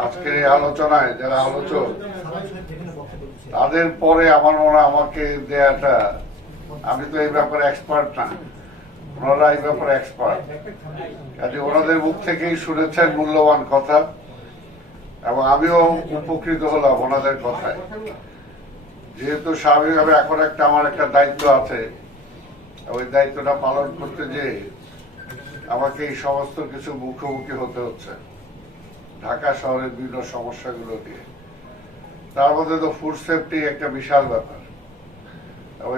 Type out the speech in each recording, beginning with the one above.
আজকের এই আলোচনায় যারা আলোচক তাদের পরে আমার মনে হয় আমাকে দেয়াটা, আমি তো এই ব্যাপারে এক্সপার্ট না, ওনারা এই ব্যাপারে এক্সপার্ট, কাজে ওনাদের মুখ থেকেই শুনেছেন মূল্যবান কথা এবং আমিও উপকৃত হলাম ওনাদের কথায়। যেহেতু স্বাভাবিকভাবে এখন আমার একটা দায়িত্ব আছে, ওই দায়িত্বটা পালন করতে যেয়ে আমাকে এই সমস্ত কিছু মুখোমুখি হতে হচ্ছে ঢাকা শহরের বিভিন্ন সমস্যাগুলো নিয়ে। তার মধ্যে তো ফুড সেফটি একটা বিশাল ব্যাপার,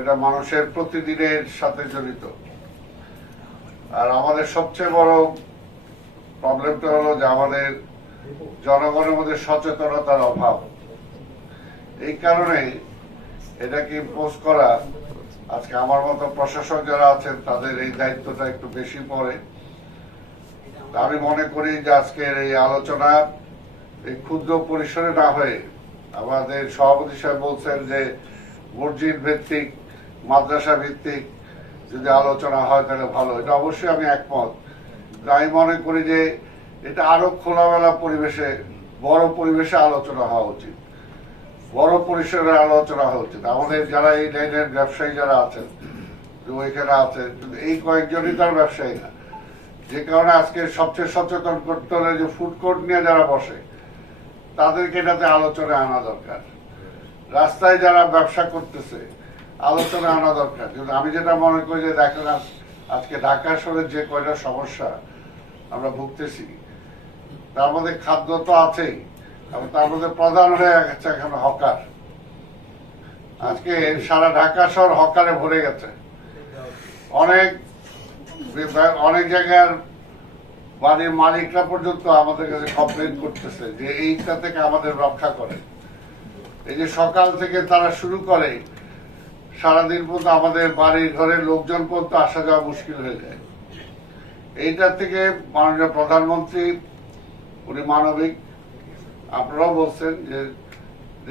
এটা মানুষের প্রতিদিনের সাথে জড়িত। আর আমাদের সবচেয়ে বড় প্রবলেমটা হলো যে আমাদের জনগণের মধ্যে সচেতনতার অভাব। এই কারণে এটাকে ইম্পোজ করা, আজকে আমার মতো প্রশাসক যারা আছেন তাদের এই দায়িত্বটা একটু বেশি পড়ে। আমি মনে করি যে আজকের এই আলোচনা এই ক্ষুদ্র পরিসরে না হয়ে, আমাদের সভাপতি সাহেব বলছেন যে মসজিদ ভিত্তিক, মাদ্রাসা ভিত্তিক যদি আলোচনা হয় তাহলে ভালো, এটা অবশ্যই আমি একমত। আমি মনে করি যে এটা আরো খোলামেলা পরিবেশে, বড় পরিবেশে আলোচনা হওয়া উচিত, বড় পরিসরে আলোচনা হওয়া উচিত। আমাদের যারা এই লাইনের ব্যবসায়ী যারা আছেন, ওইখানে আছেন, কিন্তু এই কয়েকজনই তার ব্যবসায়ী না, যে কারণে আজকে সবচেয়ে সচেতন করতে হলে যে ফুড কোর্ট নিয়ে যারা বসে তাদেরকে এটাতে আলোচনায় আনা দরকার। রাস্তায় যারা ব্যবসা করতেছে আলোচনা আনা দরকার। কিন্তু আমি যেটা মনে করি যে দেখেন আজকে ঢাকা শহরের যে কয়টা সমস্যা আমরা ভুগতেছি, তার মধ্যে খাদ্য তো আছেই, এবং তার মধ্যে প্রধান হয়ে গেছে এখন হকার। আজকে সারা ঢাকা শহর হকারে ভরে গেছে। অনেক জায়গার বাড়ির মালিকরা পর্যন্ত আমাদের কাছে কমপ্লেন করতেছে যে এইটা থেকে আমাদের রক্ষা করে। এই যে সকাল থেকে তারা শুরু করে সারাদিন পর্যন্ত আমাদের বাড়ির ঘরের লোকজন পর্যন্ত আসা যাওয়া মুশকিল হয়ে যায়। এইটার থেকে মাননীয় প্রধানমন্ত্রী, উনি মানবিক, আপনারাও বলছেন যে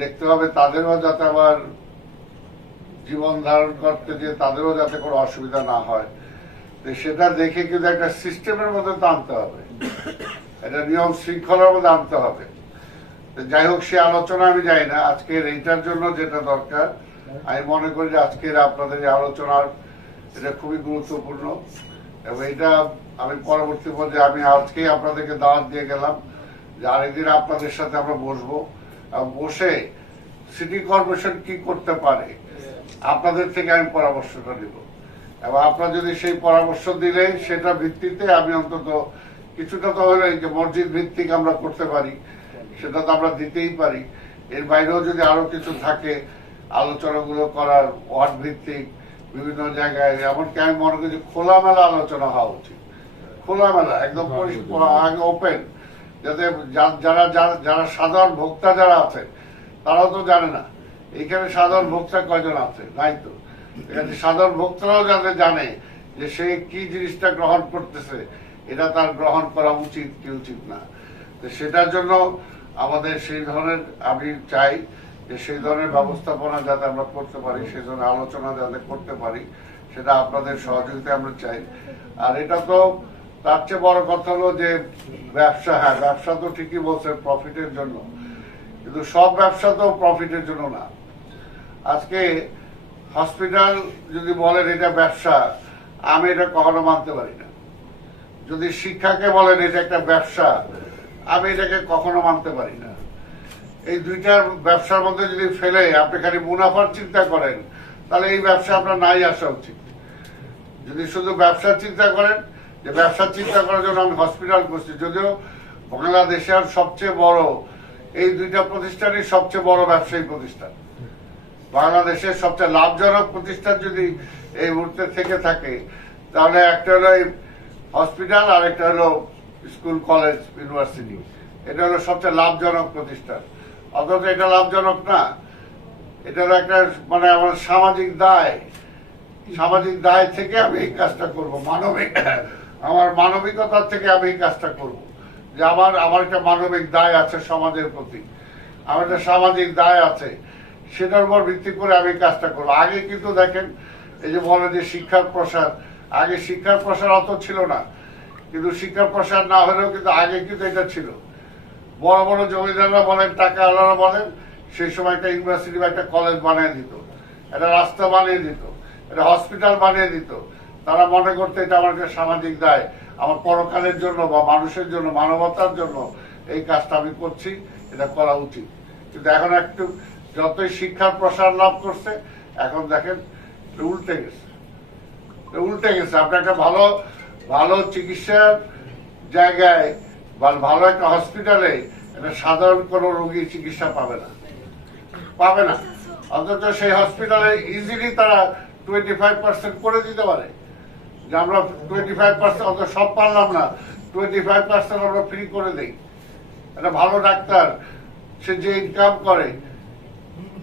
দেখতে হবে তাদেরও যাতে আবার জীবন ধারণ করতে যে তাদেরও যাতে কোনো অসুবিধা না হয়, সেটা দেখে কিন্তু একটা সিস্টেমের মধ্যে তো আনতে হবে, একটা নিয়ম শৃঙ্খলার মধ্যে আনতে হবে। যাই হোক, সে আলোচনা আমি যাই না। আজকের এইটার জন্য যেটা দরকার, আমি মনে করি যে আজকের আপনাদের এই আলোচনার এটা খুবই গুরুত্বপূর্ণ, এবং এটা আমি পরবর্তী পর্যায়ে আমি আজকেই আপনাদেরকে দাওয়াত দিয়ে গেলাম যে আরেকদিন আপনাদের সাথে আমরা বসবো, বসে সিটি কর্পোরেশন কি করতে পারে আপনাদের থেকে আমি পরামর্শটা নিব, এবং আপনারা যদি সেই পরামর্শ দিলে সেটা ভিত্তিতে আমি অন্তত কিছুটা তো হলে যে মসজিদ ভিত্তিক আমরা করতে পারি সেটা তো আমরা দিতেই পারি। এর বাইরেও যদি আরো কিছু থাকে আলোচনাগুলো করার, ওয়ার্ড ভিত্তিক বিভিন্ন জায়গায়, এমনকি আমি মনে করি খোলামেলা আলোচনা হওয়া উচিত, খোলামেলা একদম ওপেন, যাতে যারা যারা সাধারণ ভোক্তা যারা আছেন তারাও তো জানে না এখানে সাধারণ ভোক্তা কয়জন আছে, নাই তো। সাধারণ ভোক্তারাও যাতে জানে যে সে কি জিনিসটা গ্রহণ করতেছে, এটা তার গ্রহণ করা উচিত কি উচিত না। তো সেটার জন্য আমাদের সেই ধরনের, আমি চাই যে সেই ধরনের ব্যবস্থাপনা যাতে আমরা করতে পারি, সেই ধরনের আলোচনা যাতে করতে পারি, সেটা আপনাদের সহযোগিতা আমরা চাই। আর এটা তো তার চেয়ে বড় কথা হলো যে ব্যবসা, হ্যাঁ ব্যবসা তো ঠিকই বলছে প্রফিটের জন্য, কিন্তু সব ব্যবসা তো প্রফিটের জন্য না। আজকে হসপিটাল যদি বলেন এটা ব্যবসা, আমি এটা কখনো মানতে পারি না। যদি শিক্ষাকে বলেন এটা একটা ব্যবসা, আমি এটাকে কখনো মানতে পারি না। এই দুইটার ব্যবসার মধ্যে যদি ফেলে আপনি খালি মুনাফার চিন্তা করেন, তাহলে এই ব্যবসা আপনার নাই আসা উচিত। যদি শুধু ব্যবসার চিন্তা করেন, যে ব্যবসার চিন্তা করার জন্য আমি হসপিটাল করছি, যদিও বাংলাদেশের সবচেয়ে বড় এই দুইটা প্রতিষ্ঠানই সবচেয়ে বড় ব্যবসায়ী প্রতিষ্ঠান, বাংলাদেশের সবচেয়ে লাভজনক প্রতিষ্ঠান যদি এই মুহূর্তে থেকে থাকে, তাহলে একটা হলো হসপিটাল আর একটা হলো স্কুল, কলেজ, ইউনিভার্সিটি। এটা হলো সবচেয়ে লাভজনক প্রতিষ্ঠান, অথচ এটা লাভজনক না। এটা হলো একটা মানে আমার সামাজিক দায়, সামাজিক দায় থেকে আমি এই কাজটা করবো, আমার মানবিকতার থেকে আমি এই কাজটা করবো, যে আমার একটা মানবিক দায় আছে সমাজের প্রতি, আমার একটা সামাজিক দায় আছে, সেটার উপর ভিত্তি করে আমি কাজটা করবো। আগে কিন্তু দেখেন এই যে বলে যে শিক্ষার প্রসার, আগে শিক্ষার প্রসার অত ছিল না, কিন্তু শিক্ষার প্রসার না হলেও কিন্তু আগে কিন্তু এটা ছিল। বড় বড় জমিদাররা বলেন, টাকা আলারা বলেন, সেই সময় একটা ইউনিভার্সিটি বা একটা কলেজ বানিয়ে দিত, একটা রাস্তা বানিয়ে দিত, একটা হসপিটাল বানিয়ে দিত। তারা মনে করতে এটা আমার একটা সামাজিক দায়, আমার পরকালের জন্য বা মানুষের জন্য, মানবতার জন্য এই কাজটা আমি করছি, এটা করা উচিত। কিন্তু এখন একটু যতই শিক্ষার প্রসার লাভ করছে, এখন দেখেন উল্টে গেছে, উল্টে গেছে। আপনি একটা ভালো ভালো চিকিৎসার জায়গায় বা ভালো একটা হসপিটালে একটা সাধারণ কোনো রোগী চিকিৎসা পাবে না, পাবে না। অন্তত সেই হসপিটালে ইজিলি তারা 25% করে দিতে পারে, যে আমরা 25%, অত সব পারলাম না, 25% আমরা ফ্রি করে দিই। একটা ভালো ডাক্তার সে যে ইনকাম করে,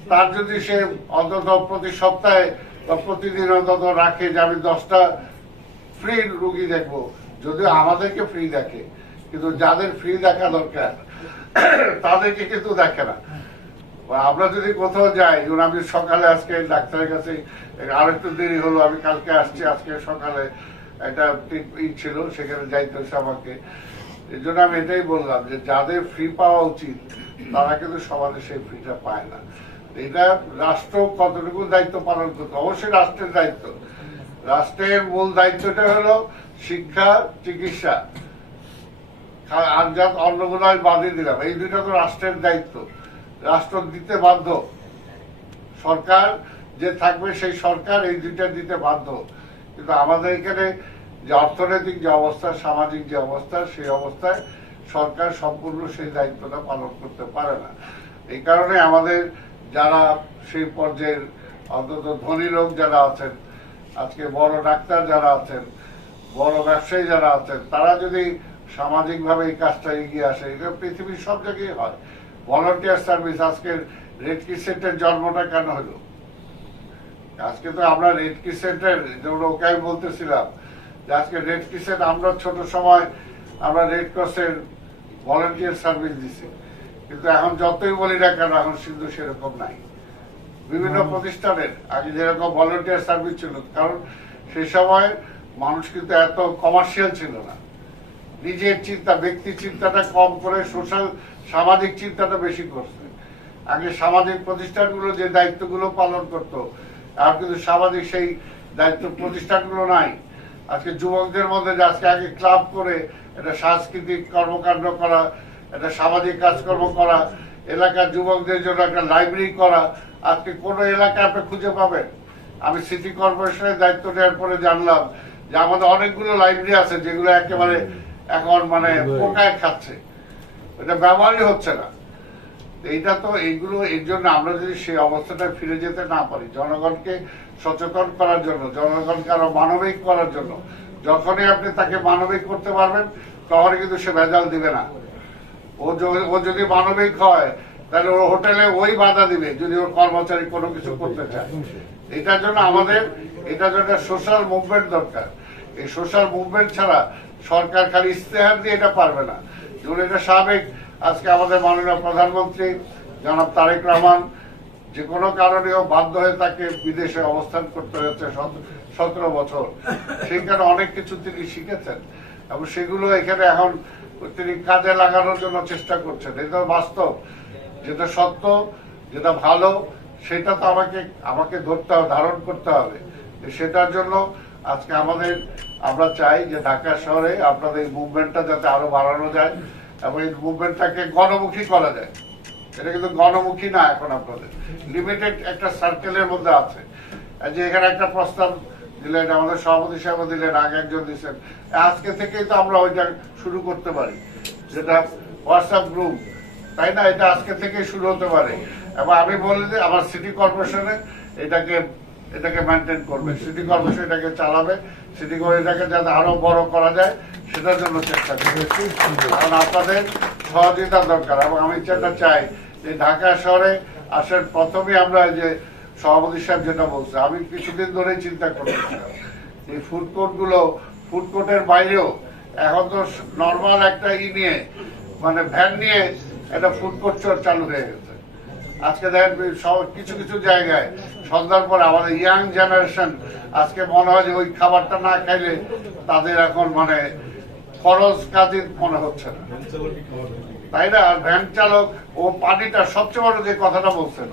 তার যদি সে অন্তত প্রতি সপ্তাহে বা প্রতিদিন অন্তত রাখে যে আমি 10টা ফ্রি রুগী দেখবো, যদিও আমাদেরকে ফ্রি দেখে, কিন্তু যাদের ফ্রি দেখা দরকার তাদেরকে কিন্তু দেখে না। আমরা যদি কোথাও যাই, যেমন আমি সকালে আজকে ডাক্তারের কাছে আর একটু দেরি হলো, আমি কালকে আসছি, আজকে সকালে একটা ছিল, সেখানে যাইতে হচ্ছে আমাকে। এই জন্য আমি এটাই বললাম যে যাদের ফ্রি পাওয়া উচিত তারা কিন্তু সমাজে সেই ফ্রিটা পায় না। এটা রাষ্ট্র কতটুকু দায়িত্ব পালন করতে, অবশ্যই রাষ্ট্রের দায়িত্ব। রাষ্ট্রের মূল দায়িত্বটা হলো শিক্ষা, চিকিৎসা, আর যা অন্যগুলো আমি বাদে দিলাম, এই দুইটা তো রাষ্ট্রের দায়িত্ব, রাষ্ট্র দিতে বাধ্য। সরকার যে থাকবে সেই সরকার এই দুইটা দিতে বাধ্য। কিন্তু আমাদের এখানে যে অর্থনৈতিক যে অবস্থা, সামাজিক যে অবস্থা, সেই অবস্থায় সরকার সম্পূর্ণ সেই দায়িত্বটা পালন করতে পারে না। এই কারণে আমাদের যারা সেই পর্যায়ের অন্তত ধনী লোক যারা আছেন, আজকে বড় ডাক্তার যারা আছেন, বড় ব্যবসায়ী যারা আছেন, তারা যদি সামাজিকভাবে এই কাজটা এগিয়ে আসে, এটা পৃথিবীর সব জায়গায় হয়। ভলান্টিয়ার সার্ভিস, আজকে রেড ক্রিসেন্টের জন্মটা কেন হলো? আজকে তো আমরা রেড ক্রিসেন্টের, যেমন ওকে আমি বলতেছিলাম যে আজকে রেড ক্রিসেন্ট, আমরা ছোট সময় আমরা রেড ক্রসের ভলান্টিয়ার সার্ভিস দিছি, কিন্তু এখন যতই বলি না কেন এখন কিন্তু সেরকম নাই। বিভিন্ন প্রতিষ্ঠানের আগে যেরকম ভলান্টিয়ার সার্ভিস ছিল, কারণ সেই সময় মানুষ কিন্তু এত কমার্শিয়াল ছিল না, নিজের চিন্তা, ব্যক্তি চিন্তাটা কম করে সোশ্যাল সামাজিক চিন্তাটা বেশি করছে। আগে সামাজিক প্রতিষ্ঠানগুলো যে দায়িত্বগুলো পালন করতো, আর কিন্তু সামাজিক সেই দায়িত্ব প্রতিষ্ঠানগুলো নাই। আজকে যুবকদের মধ্যে যে আজকে আগে ক্লাব করে একটা সাংস্কৃতিক কর্মকাণ্ড করা, একটা সামাজিক কাজকর্ম করা, এলাকার যুবকদের জন্য একটা লাইব্রেরি করা, আজকে কোন এলাকায় আপনি খুঁজে পাবেন? আমি সিটি কর্পোরেশনের দায়িত্ব নেওয়ার পরে জানলাম যে আমাদের অনেকগুলো লাইব্রেরি আছে যেগুলো একেবারে এখন মানে পোকায় খাচ্ছে, এটা ব্যবহারই হচ্ছে না। এইটা তো এইগুলো, এর জন্য আমরা যদি সেই অবস্থাটা ফিরে যেতে না পারি, জনগণকে সচেতন করার জন্য, জনগণকে আরো মানবিক করার জন্য, যখনই আপনি তাকে মানবিক করতে পারবেন তখনই কিন্তু সে ভেজাল দিবে না। ও যদি মানবিক হয় তাহলে ওর হোটেলে ওই বাধা দিবে যদি ওর কর্মচারী কোনো কিছু করতে চায়। এটার জন্য আমাদের, এটার জন্য সোশ্যাল মুভমেন্ট দরকার। এই সোশ্যাল মুভমেন্ট ছাড়া সরকার খালি ইস্তেহার দিয়ে এটা পারবে না। যেমন এটা সাবেক, আজকে আমাদের মাননীয় প্রধানমন্ত্রী জনাব তারেক রহমান যে কোনো কারণেও বাধ্য হয়ে তাকে বিদেশে অবস্থান করতে হয়েছে 17 বছর। সেখানে অনেক কিছু তিনি শিখেছেন এবং সেগুলো এখানে এখন তিনি কাজে লাগানোর জন্য চেষ্টা করছেন। এটা বাস্তব, যেটা সত্য, যেটা ভালো, সেটা তো আমাকে ধরতে হবে, ধারণ করতে হবে। সেটার জন্য আজকে আমরা চাই যে ঢাকা শহরে আপনাদের মুভমেন্টটা যাতে আরো বাড়ানো যায় এবং এই মুভমেন্টটাকে গণমুখী করা যায়। এটা কিন্তু গণমুখী না, এখন আপনাদের লিমিটেড একটা সার্কেলের মধ্যে আছে। যে এখানে একটা প্রস্তাব দিলেন, আমাদের সভাপতি সাহেব দিলেন, আগে একজন দিচ্ছেন, আজকে থেকেই তো আমরা ওইটা শুরু করতে পারি, যেটা হোয়াটসঅ্যাপ গ্রুপ, তাই না? এটা আজকে থেকেই শুরু হতে পারে। এবং আমি বলি যে আমার সিটি কর্পোরেশনে এটাকে মেনটেন করবে, সিটি কর্পোরেশন এটাকে চালাবে, সিটি এটাকে যাতে আরো বড় করা যায় সেটার জন্য চেষ্টা করবে। কারণ আপনাদের সহযোগিতা দরকার। এবং আমি যেটা চাই যে ঢাকা শহরে আসার প্রথমে আমরা যে সভাপতি সাহেব যেটা বলছে, আমি কিছুদিন ধরেই চিন্তা করতেছিলাম এই ফুড কোর্টের বাইরেও এখন তো নর্মাল একটা নিয়ে, মানে ভ্যান নিয়ে একটা ফুড কোর্ট চালু হয়ে গেছে। আজকে দেখেন কিছু কিছু জায়গায় সন্ধ্যার পরে আমাদের ইয়াং জেনারেশন আজকে মনে হয় যে ওই খাবারটা না খাইলে তাদের এখন মানে খরচ কাজে মনে হচ্ছে না। তাই না? আর ভ্যান চালক ও পানিটা সবচেয়ে বড় যে কথাটা বলছেন,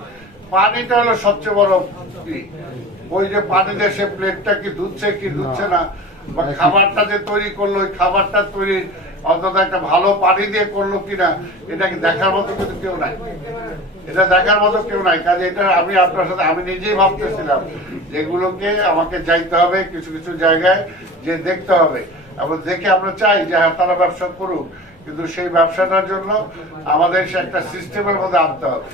পানিটা হলো সবচেয়ে বড় কি, ওই যে পানি দিয়ে সে প্লেটটা কি ধুচ্ছে কি ধুচ্ছে না, বা খাবারটা যে তৈরি করলো ওই খাবারটা তৈরি অন্তত একটা ভালো পানি দিয়ে করলো কিনা, এটা কি দেখার মতো কিন্তু কেউ নাই, এটা দেখার মতো কেউ নাই। কাজে এটা আমি আপনার সাথে আমি নিজেই ভাবতেছিলাম যেগুলোকে আমাকে যাইতে হবে কিছু কিছু জায়গায় যে দেখতে হবে, এবং দেখে আমরা চাই যে হ্যাঁ তারা ব্যবসা করুক, কিন্তু সেই ব্যবসাটার জন্য আমাদের সে একটা সিস্টেমের মধ্যে আনতে হবে,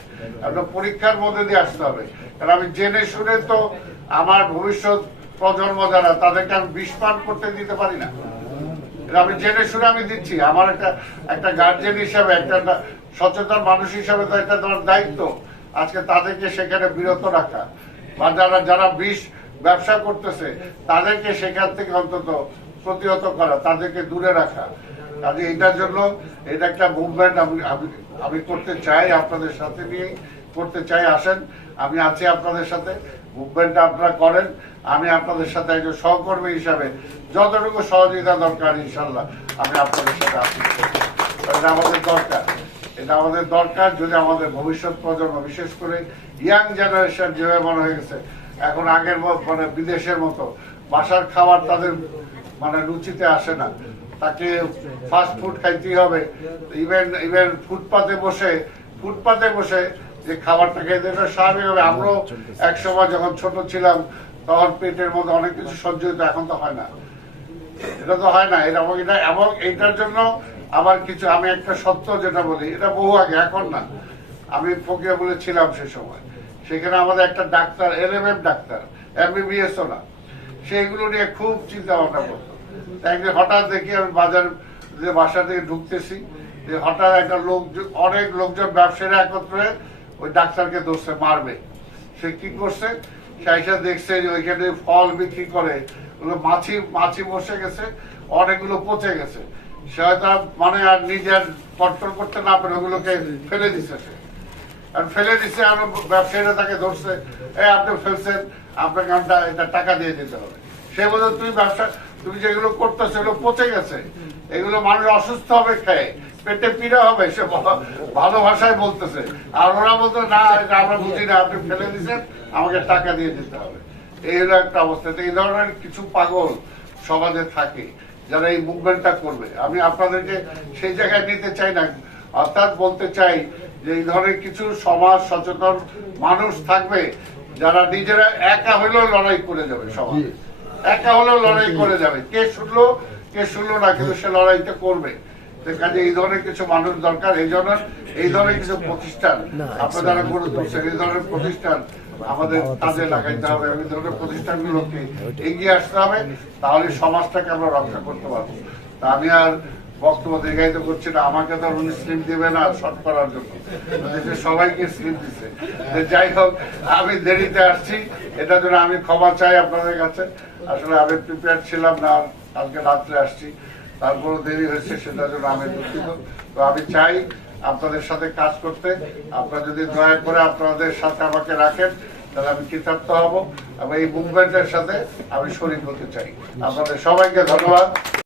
একটা পরীক্ষার মধ্যে দিয়ে আসতে হবে। কারণ আমি জেনে শুনে তো আমার ভবিষ্যৎ প্রজন্ম যারা তাদেরকে আমি বিষ পান করতে দিতে পারি না, আমি জেনে শুনে আমি দিচ্ছি। আমার একটা গার্জেন হিসাবে, একটা সচেতন মানুষ হিসাবে তো একটা তোমার দায়িত্ব আজকে তাদেরকে সেখানে বিরত রাখা, বা যারা বিষ ব্যবসা করতেছে তাদেরকে সেখান থেকে অন্তত প্রতিহত করা, তাদেরকে দূরে রাখা। কাজে এটার জন্য এটা একটা মুভমেন্ট আমি করতে চাই, আপনাদের সাথে নিয়ে করতে চাই। আসেন, আমি আছি আপনাদের সাথে, মুভমেন্টটা আপনারা করেন, আমি আপনাদের সাথে একজন সহকর্মী হিসাবে যতটুকু সহযোগিতা দরকার ইনশাল্লাহ আমি আপনাদের সাথে আছি। এটা আমাদের দরকার, এটা আমাদের দরকার। যদি আমাদের ভবিষ্যৎ প্রজন্ম, বিশেষ করে ইয়াং জেনারেশন যেভাবে মনে হয়ে গেছে এখন, আগের মানে বিদেশের মতো বাসার খাবার তাদের মানে রুচিতে আসে না, তাকে ফাস্ট ফুড খাইতেই হবে। ইভেন ফুটপাতে বসে যে খাবারটা খেতে এটা স্বাভাবিক হবে। আমরাও এক সময় যখন ছোট ছিলাম তখন পেটের মধ্যে অনেক কিছু সহ্য হতো, এখন তো হয় না, এটা তো হয় না। এবং এটার জন্য আবার কিছু, আমি একটা সত্য যেটা বলি, এটা বহু আগে, এখন না, আমি ফকিরা বলেছিলাম সে সময়, সেখানে আমাদের একটা ডাক্তার, LMM ডাক্তার, MBBS ও না, সেইগুলো নিয়ে খুব চিন্তা ভাবনা করতো। একদিন হঠাৎ দেখি আমি বাসা থেকে ঢুকতেছি, যে হঠাৎ একটা অনেক লোকজন ব্যবসায়ীরা একত্রে ওই ডাক্তারকে ধরছে, মারবে। সে কি করছে, সাইসা দেখছে যে ওইখানে ফল বিক্রি করে, ওগুলো মাছি বসে গেছে, অনেকগুলো পচে গেছে। সে হয়তো মানে আর নিজের কন্ট্রোল করতে না পারে ওগুলোকে ফেলে দিচ্ছে, সে আর ফেলে দিচ্ছে। আর ব্যবসায়ীরা তাকে ধরছে, আপনি ফেলছেন, আপনাকে এটা টাকা দিয়ে দিতে হবে। সে বলছে তুমি যেগুলো করতেছো এগুলো পচে গেছে, এগুলো মানুষ অসুস্থ হবে, খেয়ে পেটে পীড়া হবে, সে ভালো ভাষায় বলতেছে। আর ওরা বলতো না, এটা আমরা বুঝি না, আপনি ফেলে দিচ্ছেন, আমাকে টাকা দিয়ে দিতে হবে। এই হলো একটা অবস্থা। এই ধরনের কিছু পাগল সমাজে থাকে যারা এই মুভমেন্টটা করবে। আমি আপনাদেরকে সেই জায়গায় নিতে চাই না, অর্থাৎ বলতে চাই যে এই ধরনের কিছু সমাজ সচেতন মানুষ থাকবে যারা নিজেরা একা হইলেও লড়াই করে যাবে, সমাজ একা হলেও লড়াই করে যাবে, কে শুনলো না, কিন্তু সে লড়াইটা করবে। কাজে এই ধরনের কিছু মানুষ দরকার। এই ধরনের কিছু প্রতিষ্ঠান আপনারা যারা গড়ে তুলছেন, এই ধরনের প্রতিষ্ঠান আমাদের কাজে লাগাইতে হবে। এই ধরনের প্রতিষ্ঠানগুলোকে এগিয়ে আসতে হবে, তাহলে সমাজটাকে আমরা রক্ষা করতে পারবো। তা আমি আর বক্তব্য দীর্ঘায়িত করছি না, আমাকে তো উনি স্লিপ দিবে না শর্ট করার জন্য, সবাইকে স্লিপ দিচ্ছে। যাই হোক, আমি দেরিতে আসছি, এটার জন্য আমি ক্ষমা চাই আপনাদের কাছে। আসলে আমি প্রিপেয়ার ছিলাম না, কালকে রাত্রে আসছি, তারপরও দেরি হয়েছে, সেটার জন্য আমি দুঃখিত। তো আমি চাই আপনাদের সাথে কাজ করতে। আপনারা যদি দয়া করে আপনাদের সাথে আমাকে রাখেন, তাহলে আমি কৃতার্থ হব এবং এই মুভমেন্টের সাথে আমি শরীক হতে চাই। আপনাদের সবাইকে ধন্যবাদ।